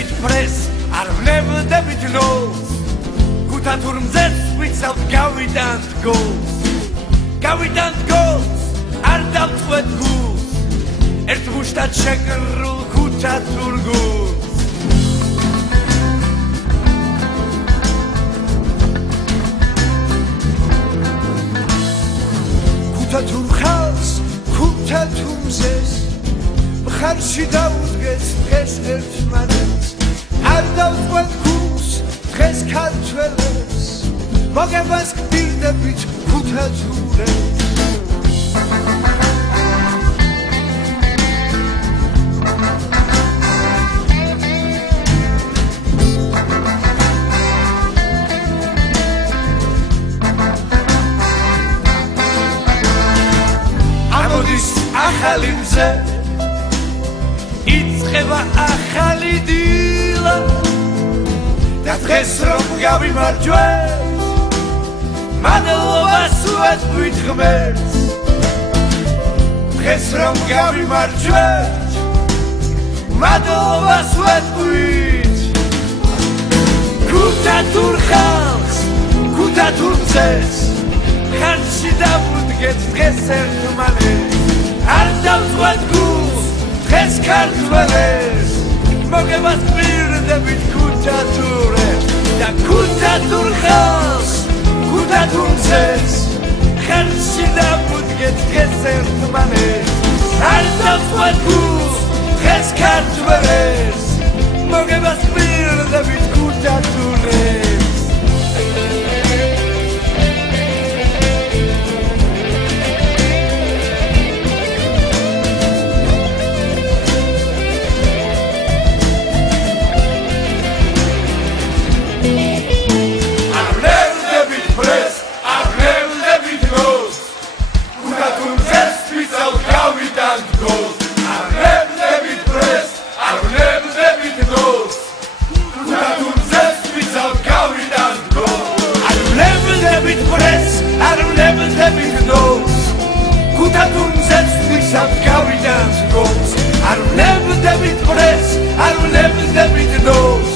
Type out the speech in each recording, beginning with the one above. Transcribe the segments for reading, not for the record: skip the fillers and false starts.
ვნებდებით ფრეს, არ ვნებდებით ნოლს. გუთა თურმზეც ვიცავთ გავიდანთ გოლს. გავიდანთ გოლს, არ დავწყვეთ გულს. ერთ მუშტად შეკრულ გუთა თურ გულს. გუთა თურ ხალხს, გუთა თურმზეს მხარში დაუდგეთ დღეს ერთმანეთს. არ დავწყვეთ გულს დღეს ქართველებს. მოგებას გპირდებით გუთა თურებს. ამოდის ახალი მზე, იწყება ახალი დილა და დღეს რომ გავიმარჯვეთ, მადლობას ვეთქვით ღმერთს. დღეს რომ გავიმარჯვეთ, მადლობას ვეთქვით. გუთა თურ ხალხს, გუთა თურ მზეს ხარჯში დავუდგეთ დღეს ერთმანეთს. არ დავწყვეთ გულს დღეს ქართველებს. მოგებას გპირდებით გუთა თურებს და გუთა თურ ხალხს, გუთა თურ მზეს ხარჯში დავუდგეთ დღეს ერთმანეთს. არ დავწყვეთ გულს დღეს ქართველებს. მოგებას გპირდებით გუთა თურებს. გუთა თურმზეც ვისავთ გავიდანთ გოლს. არ ვნებდებით პრეს, არ ვნებდებით ნოლს.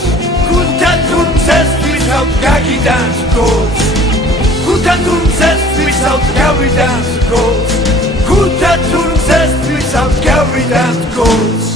გუთა თურმზეც ვისავთ გაგიდანთ გოლს. გუთა თურმზეც ვისავთ გავიდანთ გოლს. გუთა თურმზეც ვისავთ გავიდანთ გოლს.